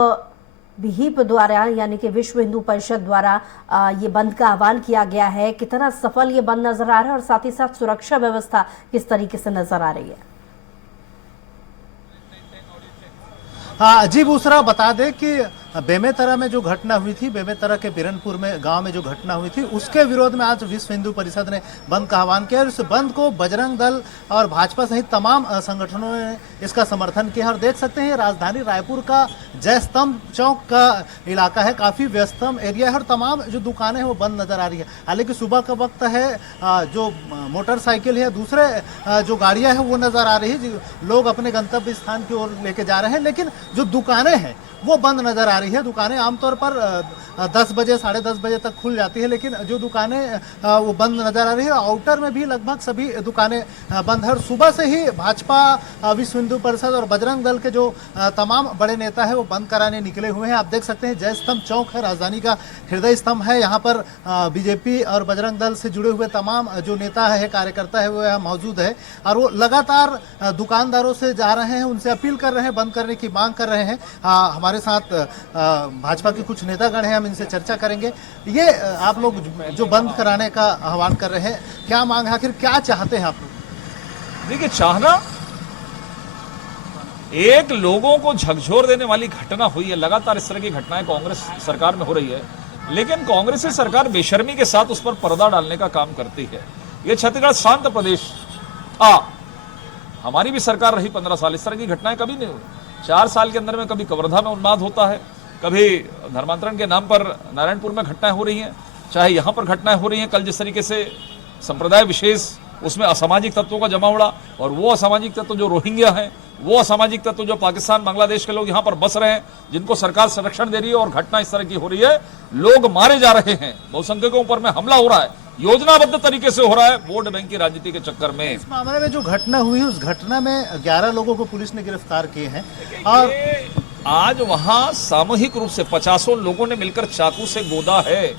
विहिप द्वारा यानी कि विश्व हिंदू परिषद द्वारा ये बंद का आह्वान किया गया है, कितना सफल ये बंद नजर आ रहा है और साथ ही साथ सुरक्षा व्यवस्था किस तरीके से नजर आ रही है? जी बूसरा, बता दें कि बेमेतरा में जो घटना हुई थी, बेमेतरा के बिरनपुर में गांव में जो घटना हुई थी, उसके विरोध में आज विश्व हिंदू परिषद ने बंद का आह्वान किया और इस बंद को बजरंग दल और भाजपा सहित तमाम संगठनों ने इसका समर्थन किया। और देख सकते हैं राजधानी रायपुर का जय स्तंभ चौक का इलाका है, काफी व्यस्तम एरिया है और तमाम जो दुकानें हैं वो बंद नजर आ रही है। हालांकि सुबह का वक्त है, जो मोटरसाइकिल है, दूसरे जो गाड़ियां हैं वो नजर आ रही है, लोग अपने गंतव्य स्थान की ओर लेके जा रहे हैं, लेकिन जो दुकानें हैं वो बंद नजर आ रही है। दुकानें आमतौर पर 10 बजे 10:30 बजे तक खुल जाती है, लेकिन जो दुकानें वो बंद नजर आ रही है। आउटर में भी लगभग सभी दुकानें बंद है और सुबह से ही भाजपा, विश्व हिंदू परिषद और बजरंग दल के जो तमाम बड़े नेता है वो बंद कराने निकले हुए हैं। आप देख सकते हैं जय स्तंभ चौक है, राजधानी का हृदय स्तंभ है। यहाँ पर बीजेपी और बजरंग दल से जुड़े हुए तमाम जो नेता है, कार्यकर्ता है, वो यहाँ मौजूद है और वो लगातार दुकानदारों से जा रहे हैं, उनसे अपील कर रहे हैं, बंद करने की मांग कर रहे हैं। हमारे साथ भाजपा के कुछ नेतागण हैं, हम इनसे चर्चा करेंगे। ये आप लोग जो बंद कराने का आह्वान कर रहे हैं, क्या मांग है, आखिर क्या चाहते हैं आप लोग? देखिए, चाहना एक लोगों को झकझोर देने वाली घटना हुई है। लगातार इस तरह की घटनाएं कांग्रेस सरकार में हो रही है, लेकिन कांग्रेसी सरकार बेशर्मी के साथ उस पर पर्दा डालने का काम करती है। ये छत्तीसगढ़ शांत प्रदेश था, हमारी भी सरकार रही 15 साल, इस तरह की घटनाएं कभी नहीं हुई। 4 साल के अंदर में कभी कवर्धा में उन्माद होता है, कभी धर्मांतरण के नाम पर नारायणपुर में घटनाएं हो रही हैं, चाहे यहाँ पर घटनाएं हो रही हैं। कल जिस तरीके से संप्रदाय विशेष उसमें असामाजिक तत्वों का जमा उड़ा, और वो असामाजिक तत्व जो रोहिंग्या हैं, वो असामाजिक तत्व जो पाकिस्तान बांग्लादेश के लोग यहाँ पर बस रहे हैं, जिनको सरकार संरक्षण दे रही है, और घटना इस तरह की हो रही है, लोग मारे जा रहे हैं, बहुसंख्यकों पर में हमला हो रहा है, योजनाबद्ध तरीके से हो रहा है, वोट बैंक की राजनीति के चक्कर में। इस मामले में जो घटना हुई, उस घटना में 11 लोगों को पुलिस ने गिरफ्तार किए हैं और आज वहां सामूहिक रूप से 50 लोगों ने मिलकर चाकू से गोदा है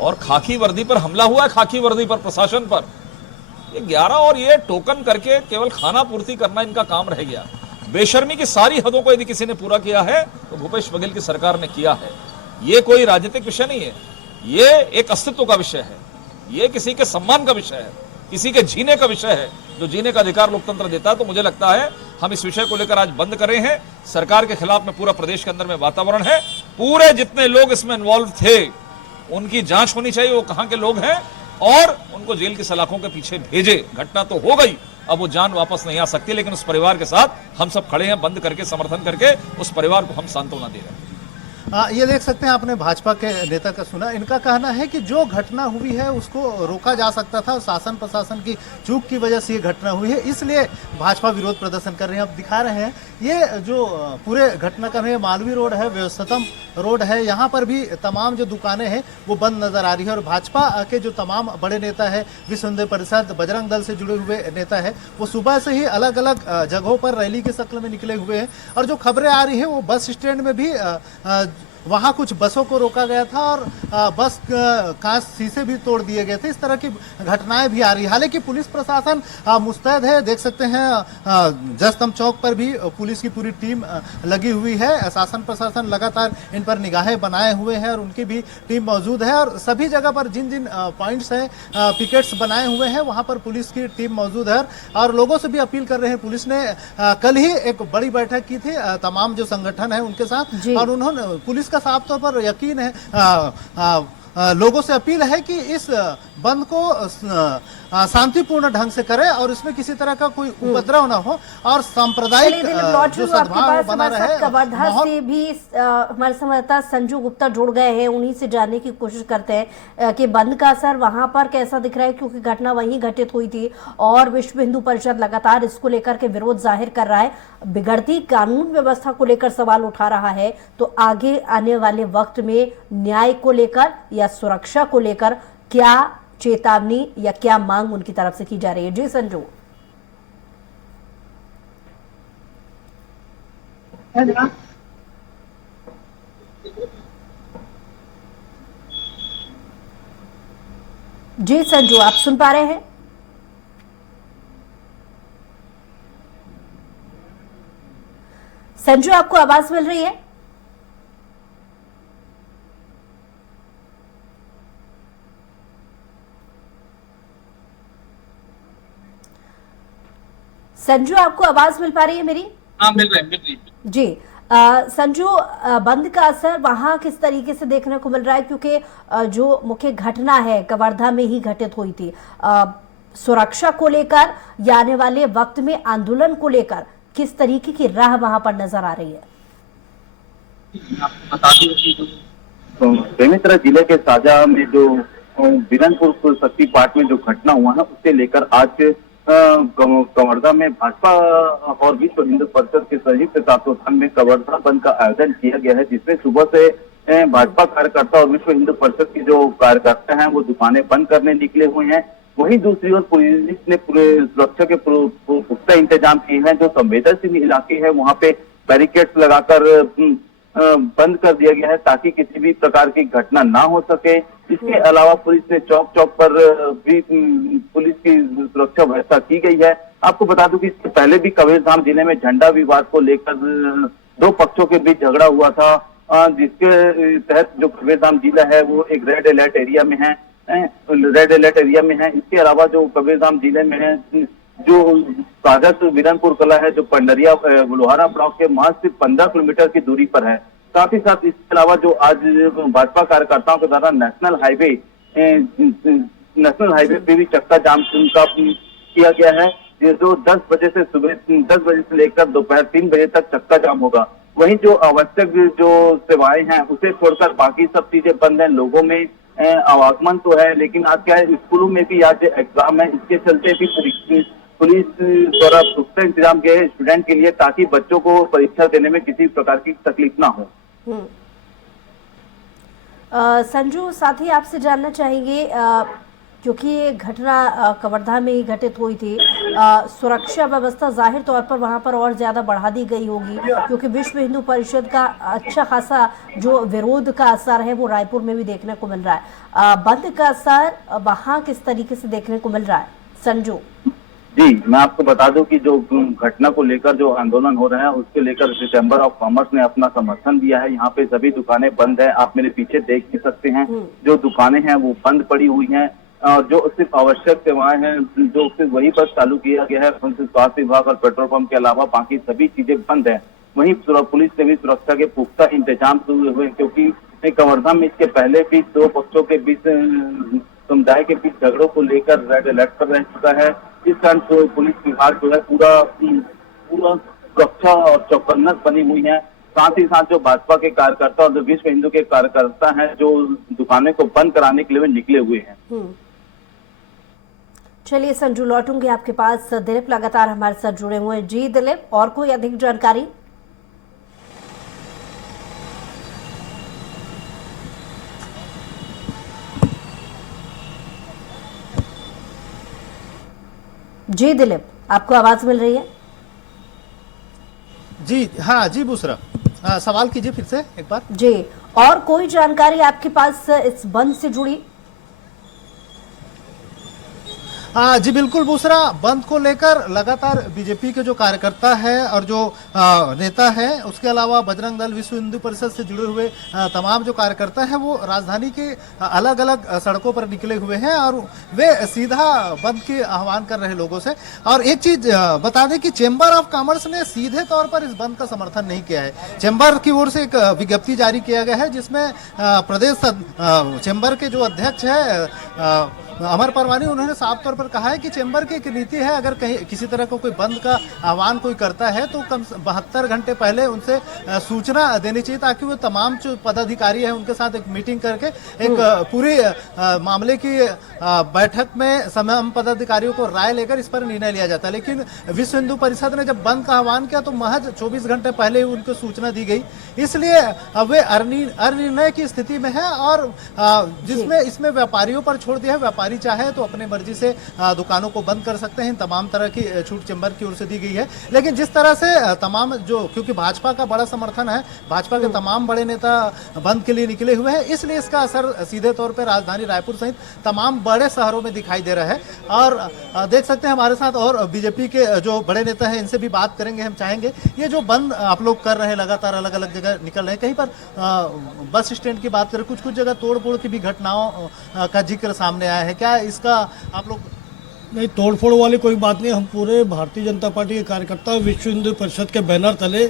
और खाकी वर्दी पर हमला हुआ है, खाकी वर्दी पर, प्रशासन पर। ये 11 और ये टोकन करके केवल खाना पूर्ति करना इनका काम रह गया। बेशर्मी की सारी हदों को यदि किसी ने पूरा किया है तो भूपेश बघेल की सरकार ने किया है। ये कोई राजनीतिक विषय नहीं है, ये एक अस्तित्व का विषय है, ये किसी के सम्मान का विषय है, किसी के जीने का विषय है, जो जीने का अधिकार लोकतंत्र देता है। तो मुझे लगता है हम इस विषय को लेकर आज बंद कर रहे हैं। सरकार के खिलाफ में पूरा प्रदेश के अंदर में वातावरण है, पूरे जितने लोग इसमें इन्वॉल्व थे उनकी जांच होनी चाहिए, वो कहां के लोग हैं, और उनको जेल की सलाखों के पीछे भेजे। घटना तो हो गई, अब वो जान वापस नहीं आ सकती, लेकिन उस परिवार के साथ हम सब खड़े हैं, बंद करके समर्थन करके उस परिवार को हम सांत्वना दे रहे हैं। ये देख सकते हैं, आपने भाजपा के नेता का सुना। इनका कहना है कि जो घटना हुई है उसको रोका जा सकता था, शासन प्रशासन की चूक की वजह से ये घटना हुई है, इसलिए भाजपा विरोध प्रदर्शन कर रहे हैं। अब दिखा रहे हैं ये जो पूरे घटना का है, मालवीय रोड है, व्यस्ततम रोड है, यहाँ पर भी तमाम जो दुकानें हैं वो बंद नजर आ रही है। और भाजपा के जो तमाम बड़े नेता है, विश्व हिंदू परिषद, बजरंग दल से जुड़े हुए नेता है, वो सुबह से ही अलग अलग जगहों पर रैली के शक्ल में निकले हुए हैं। और जो खबरें आ रही है वो बस स्टैंड में भी वहाँ कुछ बसों को रोका गया था और बस कांच शीशे भी तोड़ दिए गए थे। इस तरह की घटनाएं भी आ रही है। हालांकि पुलिस प्रशासन मुस्तैद है, देख सकते हैं जय स्तंभ चौक पर भी पुलिस की पूरी टीम लगी हुई है। शासन प्रशासन लगातार इन पर निगाहें बनाए हुए हैं और उनकी भी टीम मौजूद है। और सभी जगह पर जिन जिन पॉइंट्स हैं, पिकेट्स बनाए हुए हैं, वहाँ पर पुलिस की टीम मौजूद है और लोगों से भी अपील कर रहे हैं। पुलिस ने कल ही एक बड़ी बैठक की थी तमाम जो संगठन है उनके साथ, और उन्होंने पुलिस का साफ तौर पर यकीन है, लोगों से अपील है कि इस बंद को शांतिपूर्ण ढंग से करें और इसमें किसी तरह का कोई उपद्रव ना हो और सांप्रदायिक जो सद्भाव बना रहे। कवर्धा से भी हमारे संवाददाता संजू गुप्ता जुड़ गए हैं, उन्हीं से जानने की कोशिश करते हैं कि बंद का असर वहां पर कैसा दिख रहा है, क्योंकि घटना वहीं घटित हुई थी और विश्व हिंदू परिषद लगातार इसको लेकर के विरोध जाहिर कर रहा है, बिगड़ती कानून व्यवस्था को लेकर सवाल उठा रहा है। तो आगे आने वाले वक्त में न्याय को लेकर या सुरक्षा को लेकर क्या चेतावनी या क्या मांग उनकी तरफ से की जा रही है? जी संजू। जी संजू, आप सुन पा रहे हैं? संजू, आपको आवाज मिल रही है? संजू, आपको आवाज मिल पा रही है मेरी? हाँ, मिल रही है। जी। संजू, बंद का असर वहां किस तरीके से देखने को मिल रहा है, क्योंकि जो मुख्य घटना है कवर्धा में ही घटित हुई थी, सुरक्षा को लेकर या आने वाले वक्त में आंदोलन को लेकर किस तरीके की राह वहां पर नजर आ रही है? आपको बता दूं कि जो बेमेतरा जिले के साजा में जो बिरनपुर शक्तिपाठ में जो घटना हुआ है उससे लेकर आज कवर्धा में भाजपा और विश्व हिंदू परिषद के संयुक्त तत्वावधान में कवर्धा बंद का आयोजन किया गया है, जिसमें सुबह से भाजपा कार्यकर्ता और विश्व हिंदू परिषद के जो कार्यकर्ता हैं वो दुकानें बंद करने निकले हुए हैं। वहीं दूसरी ओर पुलिस ने पूरे सुरक्षा के पुख्ता इंतजाम किए हैं। जो संवेदनशील इलाके है वहां पे बैरिकेड्स लगाकर बंद कर दिया गया है ताकि किसी भी प्रकार की घटना ना हो सके। इसके अलावा पुलिस ने चौक चौक पर भी पुलिस की सुरक्षा व्यवस्था की गई है। आपको बता दूं कि इससे पहले भी कबीरधाम जिले में झंडा विवाद को लेकर दो पक्षों के बीच झगड़ा हुआ था, जिसके तहत जो कबीरधाम जिला है वो एक रेड अलर्ट एरिया में है। इसके अलावा जो कबीरधाम जिले में है जो साजा से बिरनपुर कला है, जो पंडरिया लोहारा ब्लॉक के महज सिर्फ 15 किलोमीटर की दूरी पर है। साथ ही साथ इसके अलावा जो आज भाजपा कार्यकर्ताओं के द्वारा नेशनल हाईवे पे भी चक्का जाम का किया गया है, जो 10 बजे से सुबह 10 बजे से लेकर दोपहर 3 बजे तक चक्का जाम होगा। वहीं जो आवश्यक जो सेवाएं हैं उसे छोड़कर बाकी सब चीजें बंद है। लोगों में आवागमन तो है, लेकिन आज क्या है, स्कूलों में भी आज एग्जाम है, इसके चलते भी पुलिस द्वारा पुख्ता इंतजाम किए हैं स्टूडेंट के लिए ताकि बच्चों को परीक्षा देने में किसी प्रकार की तकलीफ ना हो। संजू, साथ ही आपसे जानना चाहेंगे, क्योंकि ये घटना कवर्धा में ही घटित हुई थी, सुरक्षा व्यवस्था जाहिर तौर पर वहां पर और ज्यादा बढ़ा दी गई होगी, क्योंकि विश्व हिंदू परिषद का अच्छा खासा जो विरोध का असर है वो रायपुर में भी देखने को मिल रहा है। बंद का असर वहां किस तरीके से देखने को मिल रहा है, संजू? जी, मैं आपको बता दूं कि जो घटना को लेकर जो आंदोलन हो रहा है उसके लेकर चैम्बर ऑफ कॉमर्स ने अपना समर्थन दिया है। यहाँ पे सभी दुकानें बंद है, आप मेरे पीछे देख भी सकते हैं। जो दुकानें हैं वो बंद पड़ी हुई हैं और जो सिर्फ आवश्यक सेवाएं हैं जो सिर्फ वही बस चालू किया गया है। स्वास्थ्य विभाग और पेट्रोल पंप के अलावा बाकी सभी चीजें बंद है। वहीं पुलिस ने भी सुरक्षा के पुख्ता इंतजाम शुरू हुए, क्योंकि कवर्धा में इसके पहले भी दो पक्षों के बीच समुदाय के बीच झगड़ों को लेकर रेड अलर्ट पर रह चुका है। इस कारण पुलिस विभाग जो है पूरा सुरक्षा और चौकन्नस बनी हुई है। साथ ही साथ जो भाजपा के कार्यकर्ता और जो विश्व हिंदू के कार्यकर्ता हैं जो दुकानें को बंद कराने के लिए निकले हुए हैं। चलिए संजू, लौटूंगे आपके पास। दिलीप लगातार हमारे साथ जुड़े हुए हैं। जी दिलीप, और कोई अधिक जानकारी? जी दिलीप, आपको आवाज मिल रही है? जी हाँ, जी बुसरा, सवाल कीजिए फिर से एक बार। जी, और कोई जानकारी आपके पास इस बंद से जुड़ी? जी बिल्कुल बुसरा, बंद को लेकर लगातार बीजेपी के जो कार्यकर्ता है और जो नेता है, उसके अलावा बजरंग दल, विश्व हिंदू परिषद से जुड़े हुए तमाम जो कार्यकर्ता हैं वो राजधानी के अलग अलग सड़कों पर निकले हुए हैं और वे सीधा बंद के आह्वान कर रहे लोगों से। और एक चीज बता दें कि चेंबर ऑफ कॉमर्स ने सीधे तौर पर इस बंद का समर्थन नहीं किया है। चेंबर की ओर से एक विज्ञप्ति जारी किया गया है जिसमें प्रदेश चेंबर के जो अध्यक्ष है अमर परवानी, उन्होंने साफ तौर पर कहा है कि चेंबर की एक नीति है, अगर कहीं किसी तरह का कोई बंद का आह्वान कोई करता है तो कम 72 घंटे पहले उनसे सूचना देनी चाहिए ताकि वो तमाम जो पदाधिकारी हैं उनके साथ एक मीटिंग करके एक पूरे मामले की बैठक में तमाम पदाधिकारियों को राय लेकर इस पर निर्णय लिया जाता है। लेकिन विश्व हिंदू परिषद ने जब बंद का आह्वान किया तो महज 24 घंटे पहले ही उनको सूचना दी गई, इसलिए अब वे अनिर्णय की स्थिति में है और जिसमें इसमें व्यापारियों पर छोड़ दिया है। व्यापारी चाहे तो अपनी मर्जी से दुकानों को बंद कर सकते हैं, तमाम तरह की छूट चेंबर की ओर से दी गई है। लेकिन जिस तरह से तमाम जो, क्योंकि भाजपा का बड़ा समर्थन है, भाजपा के तमाम बड़े नेता बंद के लिए निकले हुए हैं, इसलिए इसका असर सीधे तौर पर राजधानी रायपुर सहित तमाम बड़े शहरों में दिखाई दे रहा है। और देख सकते हैं हमारे साथ और बीजेपी के जो बड़े नेता हैं, इनसे भी बात करेंगे। हम चाहेंगे ये जो बंद आप लोग कर रहे हैं, लगातार अलग अलग जगह निकल रहे हैं, कहीं पर बस स्टैंड की बात करें, कुछ जगह तोड़ फोड़ की भी घटनाओं का जिक्र सामने आया है, क्या इसका आप लोग नहीं, तोड़फोड़ वाली कोई बात नहीं। हम पूरे भारतीय जनता पार्टी के कार्यकर्ता विश्व हिंदू परिषद के बैनर तले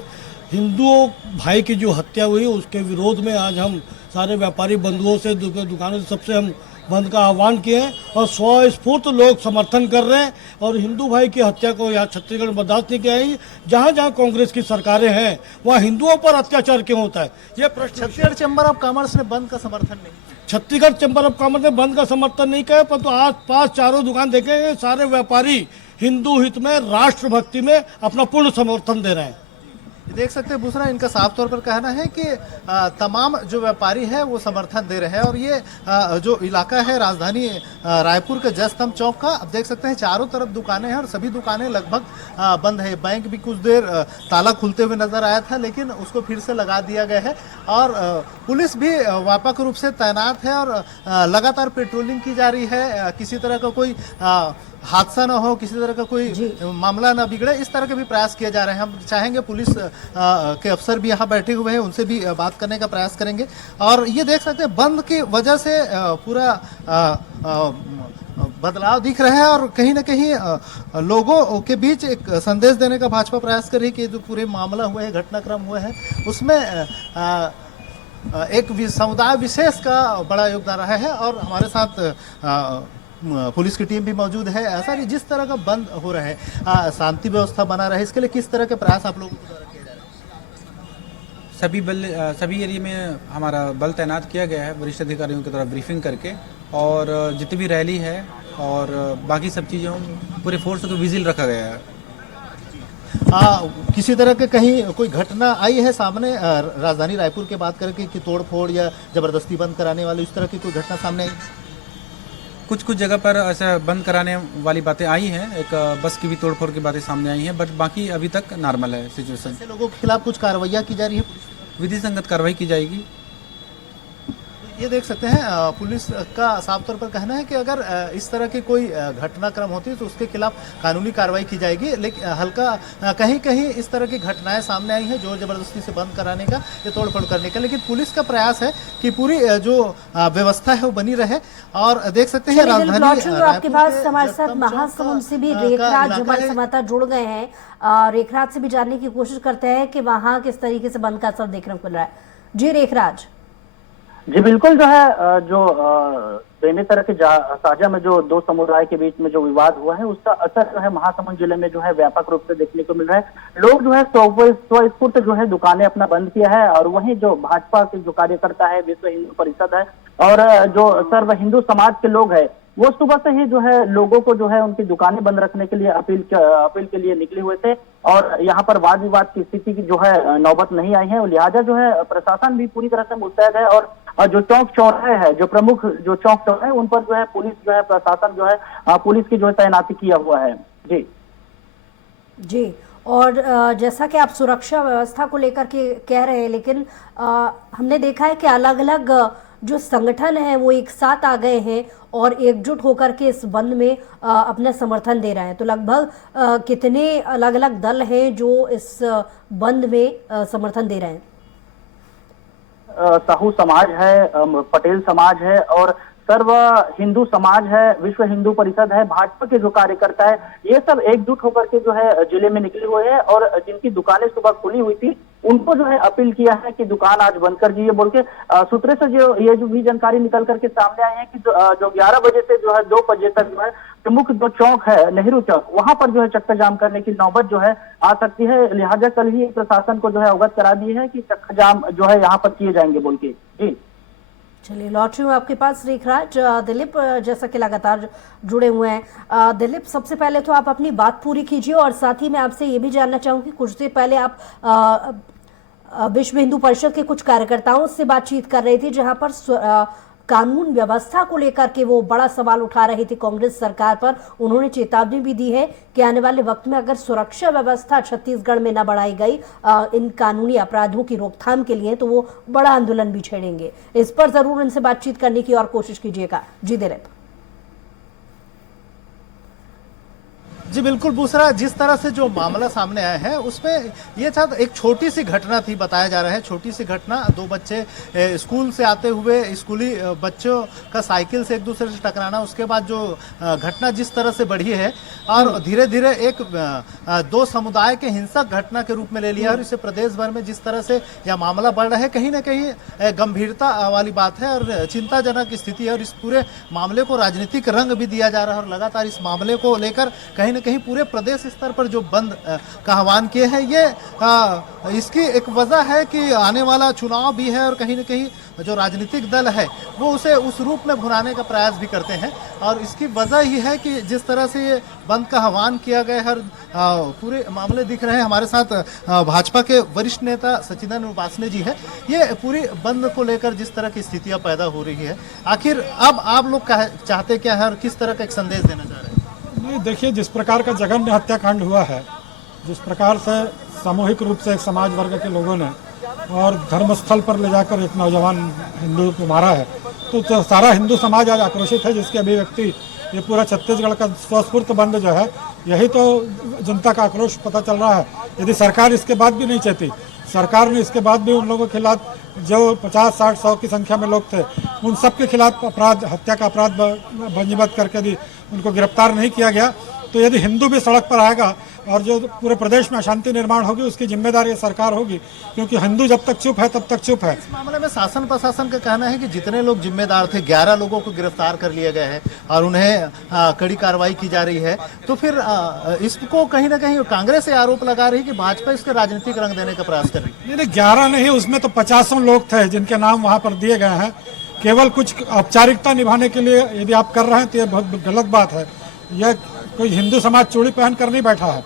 हिंदुओं भाई की जो हत्या हुई उसके विरोध में आज हम सारे व्यापारी बंधुओं से दुकानों से सबसे हम बंद का आह्वान किए हैं और स्वस्फूर्त लोग समर्थन कर रहे हैं। और हिंदू भाई की हत्या को यहाँ छत्तीसगढ़ में बर्दाश्त नहीं किया जाएगी। जहाँ जहाँ कांग्रेस की सरकारें हैं वहाँ हिंदुओं पर अत्याचार क्यों होता है, ये प्रश्न। छत्तीसगढ़ चैम्बर ऑफ कॉमर्स ने बंद का समर्थन नहीं किया। छत्तीसगढ़ चैम्बर ऑफ कॉमर्स ने बंद का समर्थन नहीं किया, परंतु आज पास चारों दुकान देखेंगे सारे व्यापारी हिंदू हित में, राष्ट्रभक्ति में अपना पूर्ण समर्थन दे रहे हैं। देख सकते हैं दूसरा, इनका साफ तौर पर कहना है कि तमाम जो व्यापारी है वो समर्थन दे रहे हैं। और ये जो इलाका है राजधानी रायपुर के जयस्तंभ चौक का, अब देख सकते हैं चारों तरफ दुकानें हैं और सभी दुकानें लगभग बंद है। बैंक भी कुछ देर ताला खुलते हुए नजर आया था, लेकिन उसको फिर से लगा दिया गया है। और पुलिस भी व्यापक रूप से तैनात है और लगातार पेट्रोलिंग की जा रही है। किसी तरह का कोई हादसा ना हो, किसी तरह का कोई मामला ना बिगड़े, इस तरह के भी प्रयास किए जा रहे हैं। हम चाहेंगे पुलिस के अफसर भी यहाँ बैठे हुए हैं, उनसे भी बात करने का प्रयास करेंगे। और ये देख सकते हैं बंद की वजह से पूरा बदलाव दिख रहा है और कहीं ना कहीं लोगों के बीच एक संदेश देने का भाजपा प्रयास कर रही है कि जो पूरे मामला हुआ है, घटनाक्रम हुआ है, उसमें एक समुदाय विशेष का बड़ा योगदान रहा है। और हमारे साथ पुलिस की टीम भी मौजूद है। ऐसा नहीं, जिस तरह का बंद हो रहा है, शांति व्यवस्था बना रहे, इसके लिए किस तरह के प्रयास आप लोगों द्वारा किए जा रहे हैं? सभी एरिया में हमारा बल तैनात किया गया है वरिष्ठ अधिकारियों की तरफ ब्रीफिंग करके, और जितनी भी रैली है और बाकी सब चीज़ें पूरे फोर्स को विजिल रखा गया है। किसी तरह के कहीं कोई घटना आई है सामने राजधानी रायपुर के बात करके कि तोड़फोड़ या जबरदस्ती बंद कराने वाली, इस तरह की कोई घटना सामने आई? कुछ जगह पर ऐसा बंद कराने वाली बातें आई हैं, एक बस की भी तोड़फोड़ की बातें सामने आई हैं, बट बाकी अभी तक नॉर्मल है सिचुएशन। ऐसे लोगों के खिलाफ कुछ कार्रवाइयाँ की जा रही है? विधि संगत कार्रवाई की जाएगी। ये देख सकते हैं पुलिस का साफ तौर पर कहना है कि अगर इस तरह की कोई घटनाक्रम होती है तो उसके खिलाफ कानूनी कार्रवाई की जाएगी। लेकिन हल्का कहीं कहीं इस तरह की घटनाएं सामने आई हैं, जोर जबरदस्ती से बंद कराने का या तोड़फोड़ करने का। लेकिन पुलिस का प्रयास है कि पूरी जो व्यवस्था है वो बनी रहे। और देख सकते हैं राजधानी आपके पास हमारे साथ महासमुंद से भी रेखराज हमारे संवाददाता जुड़ गए हैं। रेखराज से भी जानने की कोशिश करते हैं कि वहाँ किस तरीके से बंद का असर देखने को मिल रहा है। जी रेखराज। जी बिल्कुल, जो है जो बेमेतरा के साजा में जो दो समुदाय के बीच में जो विवाद हुआ है उसका असर जो है महासमुंद जिले में जो है व्यापक रूप से देखने को मिल रहा है। लोग जो है स्वस्फूर्त जो है दुकानें अपना बंद किया है, और वहीं जो भाजपा के जो कार्यकर्ता है, विश्व हिंदू परिषद है और जो सर्व हिंदू समाज के लोग है, वो सुबह से ही जो है लोगों को जो है उनकी दुकानें बंद रखने के लिए अपील के लिए निकले हुए थे। और यहाँ पर वाद विवाद की स्थिति की जो है नौबत नहीं आई है, और लिहाजा जो है प्रशासन भी पूरी तरह से मुस्तैद है। और जो चौक चौराहे है, जो प्रमुख जो चौक चौराहे, उन पर जो है पुलिस जो है प्रशासन जो है पुलिस की जो है तैनाती किया हुआ है। जी जी। और जैसा कि आप सुरक्षा व्यवस्था को लेकर के कह रहे हैं, लेकिन हमने देखा है कि अलग अलग जो संगठन है वो एक साथ आ गए हैं और एकजुट होकर के इस बंद में अपना समर्थन दे रहे हैं। तो लगभग कितने अलग अलग दल हैं जो इस बंद में समर्थन दे रहे हैं? साहू समाज है, पटेल समाज है और सर्व हिंदू समाज है, विश्व हिंदू परिषद है, भाजपा के जो कार्यकर्ता है, ये सब एकजुट होकर के जो है जिले में निकले हुए हैं। और जिनकी दुकानें सुबह खुली हुई थी उनको जो है अपील किया है कि दुकान आज बंद कर दीजिए बोल के। सूत्रों से जो भी जानकारी निकल करके सामने आई है कि जो 11 बजे से जो है 2 बजे तक जो है प्रमुख जो चौक है नेहरू चौक, वहां पर जो है चक्का जाम करने की नौबत जो है आ सकती है। लिहाजा कल ही प्रशासन को जो है अवगत करा दिए है कि चक्का जाम जो है यहाँ पर किए जाएंगे बोल के। जी चलिए, लौट रही हूँ आपके पास रेखराज। दिलीप जैसा कि लगातार जुड़े हुए हैं, दिलीप सबसे पहले तो आप अपनी बात पूरी कीजिए और साथ ही मैं आपसे ये भी जानना चाहूँगी, कुछ देर पहले आप विश्व हिंदू परिषद के कुछ कार्यकर्ताओं से बातचीत कर रहे थे जहां पर कानून व्यवस्था को लेकर के वो बड़ा सवाल उठा रहे थे कांग्रेस सरकार पर। उन्होंने चेतावनी भी दी है कि आने वाले वक्त में अगर सुरक्षा व्यवस्था छत्तीसगढ़ में न बढ़ाई गई इन कानूनी अपराधों की रोकथाम के लिए, तो वो बड़ा आंदोलन भी छेड़ेंगे। इस पर जरूर इनसे बातचीत करने की और कोशिश कीजिएगा। जी दिलीप। जी बिल्कुल दूसरा, जिस तरह से जो मामला सामने आया है उसमें ये था एक छोटी सी घटना थी, बताया जा रहा है छोटी सी घटना। दो बच्चे स्कूल से आते हुए स्कूली बच्चों का साइकिल से एक दूसरे से टकराना, उसके बाद जो घटना जिस तरह से बढ़ी है और धीरे धीरे एक दो समुदाय के हिंसक घटना के रूप में ले लिया, और इसे प्रदेश भर में जिस तरह से यह मामला बढ़ रहा है कहीं ना कहीं गंभीरता वाली बात है और चिंताजनक स्थिति है। और इस पूरे मामले को राजनीतिक रंग भी दिया जा रहा है और लगातार इस मामले को लेकर कहीं ना कहीं पूरे प्रदेश स्तर पर जो बंद का आह्वान किए हैं, ये इसकी एक वजह है कि आने वाला चुनाव भी है और कहीं ना कहीं जो राजनीतिक दल है वो उसे उस रूप में भुनाने का प्रयास भी करते हैं। और इसकी वजह ही है कि जिस तरह से ये बंद का आह्वान किया गया है, पूरे मामले दिख रहे हैं। हमारे साथ भाजपा के वरिष्ठ नेता सचिदानंद उपासने जी है। ये पूरी बंद को लेकर जिस तरह की स्थितियां पैदा हो रही है, आखिर अब आप लोग चाहते क्या है और किस तरह का एक संदेश देना चाह रहे हैं? नहीं, देखिए, जिस प्रकार का जघन्य हत्याकांड हुआ है, जिस प्रकार से सामूहिक रूप से एक समाज वर्ग के लोगों ने और धर्मस्थल पर ले जाकर एक नौजवान हिंदू को मारा है, तो सारा हिंदू समाज आज आक्रोशित है, जिसकी अभिव्यक्ति ये पूरा छत्तीसगढ़ का स्वस्फूर्त बंद जो है, यही तो जनता का आक्रोश पता चल रहा है। यदि सरकार इसके बाद भी नहीं चाहती, सरकार ने इसके बाद भी उन लोगों के खिलाफ जो 50, 60, 100 की संख्या में लोग थे, उन सब के खिलाफ अपराध, हत्या का अपराध पंजीबद्ध करके यदि उनको गिरफ्तार नहीं किया गया, तो यदि हिंदू भी सड़क पर आएगा और जो पूरे प्रदेश में अशांति निर्माण होगी, उसकी जिम्मेदारी ये सरकार होगी, क्योंकि हिंदू जब तक चुप है तब तक चुप है। इस मामले में शासन प्रशासन का कहना है कि जितने लोग जिम्मेदार थे, 11 लोगों को गिरफ्तार कर लिया गया है और उन्हें कड़ी कार्रवाई की जा रही है। तो फिर इसको कहीं ना कहीं कांग्रेस से आरोप लगा रही है कि भाजपा इसके राजनीतिक रंग देने का प्रयास कर रही है। नहीं, 11 नहीं, उसमें तो 50 लोग थे जिनके नाम वहाँ पर दिए गए हैं। केवल कुछ औपचारिकता निभाने के लिए यदि आप कर रहे हैं तो ये बहुत गलत बात है। यह कोई हिंदू समाज चूड़ी पहन कर नहीं बैठा है।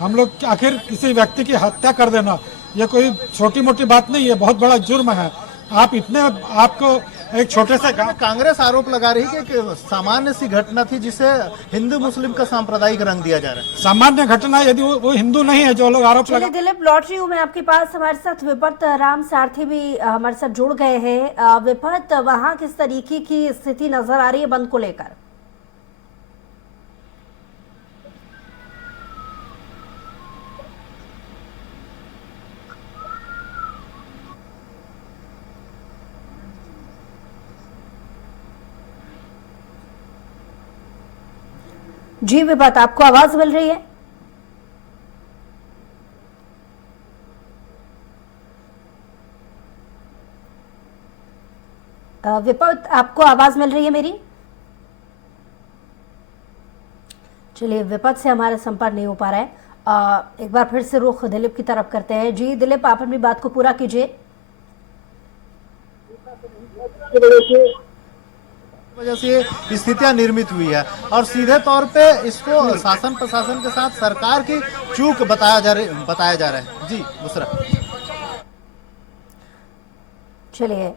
हम लोग आखिर किसी व्यक्ति की हत्या कर देना ये कोई छोटी मोटी बात नहीं है, बहुत बड़ा जुर्म है। आप इतने आपको एक छोटे से कांग्रेस आरोप लगा रही है कि सामान्य सी घटना थी जिसे हिंदू मुस्लिम का सांप्रदायिक रंग दिया जा रहा है। सामान्य घटना, यदि वो हिंदू नहीं है जो लोग आरोप लगा। दिलीप, लौट रही हूँ मैं आपके पास। हमारे साथ विपत राम सारथी भी हमारे साथ जुड़ गए हैं। विपत, वहाँ किस तरीके की स्थिति नजर आ रही है बंद को लेकर? जी विपत, आपको आवाज मिल रही है? विपत, आपको आवाज मिल रही है मेरी? चलिए, विपत से हमारा संपर्क नहीं हो पा रहा है। एक बार फिर से रुख दिलीप की तरफ करते हैं। जी दिलीप, आप अपनी बात को पूरा कीजिए। वजह से स्थितियां निर्मित हुई है और सीधे तौर पे इसको शासन प्रशासन के साथ सरकार की चूक बताया जा रहा है। जी बुसरा, चलिए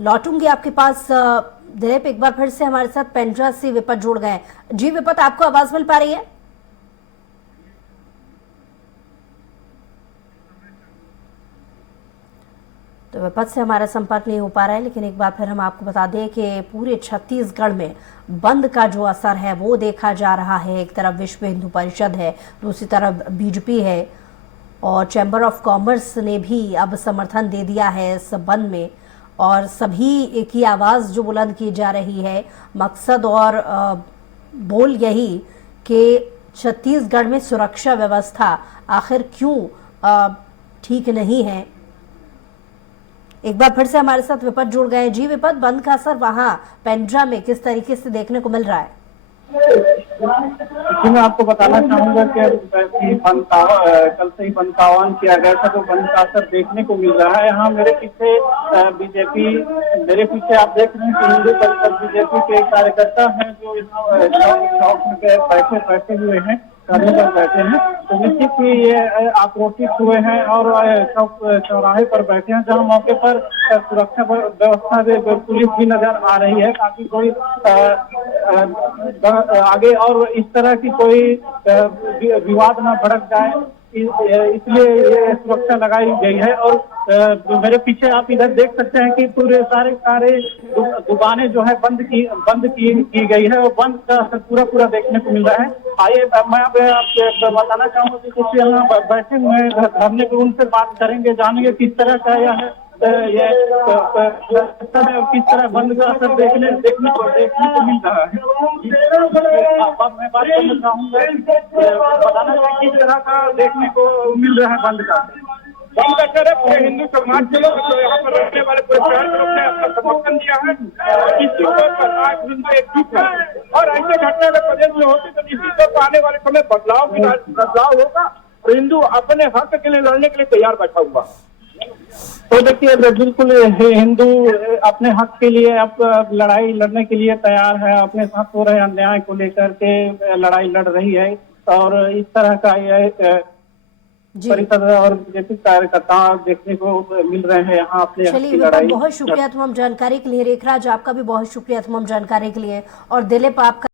लौटूंगी आपके पास। दिलीप, एक बार फिर से हमारे साथ पेंड्रा से विपत जुड़ गए। जी विपत, आपको आवाज मिल पा रही है? तो विपत से हमारा संपर्क नहीं हो पा रहा है, लेकिन एक बार फिर हम आपको बता दें कि पूरे छत्तीसगढ़ में बंद का जो असर है वो देखा जा रहा है। एक तरफ विश्व हिंदू परिषद है, दूसरी तरफ बीजेपी है और चैम्बर ऑफ कॉमर्स ने भी अब समर्थन दे दिया है इस बंद में। और सभी की आवाज़ जो बुलंद की जा रही है, मकसद और बोल यही कि छत्तीसगढ़ में सुरक्षा व्यवस्था आखिर क्यों ठीक नहीं है। एक बार फिर से हमारे साथ विपत जुड़ गए। जी विपत, बंद का असर वहाँ पेंड्रा में किस तरीके से देखने को मिल रहा है? मैं आपको बताना चाहूंगा कि कल से ही बंद का आह्वान किया गया था, तो बंद का असर देखने को मिल रहा है। यहाँ मेरे पीछे बीजेपी, मेरे पीछे आप देख रहे हैं कि हिंदू परिषद बीजेपी के कार्यकर्ता हैं जो यहाँ चौक में बैठे हुए हैं, धरने पर बैठे हैं। तो निश्चित ही ये आक्रोशित हुए हैं और चौक चौराहे पर बैठे हैं, जहाँ मौके पर सुरक्षा व्यवस्था पुलिस भी नजर आ रही है। ताकि कोई आगे और इस तरह की कोई विवाद न भड़क जाए, इसलिए ये सुरक्षा लगाई गई है। और मेरे पीछे आप इधर देख सकते हैं कि पूरे सारे दुकानें जो है बंद की गई है और बंद का असर पूरा देखने को मिल रहा है। आइए मैं आपको बताना चाहूंगा कि कुछ यहाँ बैठे हुए हैं धरने पे, उनसे बात करेंगे, जानेंगे किस तरह का यह किस तरह बंद का असर देखने को मिल रहा है। मैं बात करना चाहूंगा, बताना चाहिए किस तरह का देखने को मिल रहा है बंद का असर है। पूरे हिंदू समाज के लोग जो यहाँ पर रहने वाले पूरे शहर के लोग ने अपना समर्थन दिया है। इसी पर आज हिंदू एकजुट है और ऐसे घटना में प्रदेश में होती तो निश्चित तौर पर आने वाले समय बदलाव होगा और हिंदू अपने हक के लिए लड़ने के लिए तैयार बैठा हुआ। तो देखिए बिल्कुल हिंदू अपने हक के लिए अब लड़ाई लड़ने के लिए तैयार है, अपने साथ हो रहे अन्याय को लेकर के लड़ाई लड़ रही है। और इस तरह का यह परिषद और बीजेपी कार्यकर्ता देखने को मिल रहे हैं यहाँ अपने हक चलिए की लड़ाई। बहुत शुक्रिया तमाम जानकारी के लिए। रेखराज आपका भी बहुत शुक्रिया तमाम जानकारी के लिए। और दिलीप आपका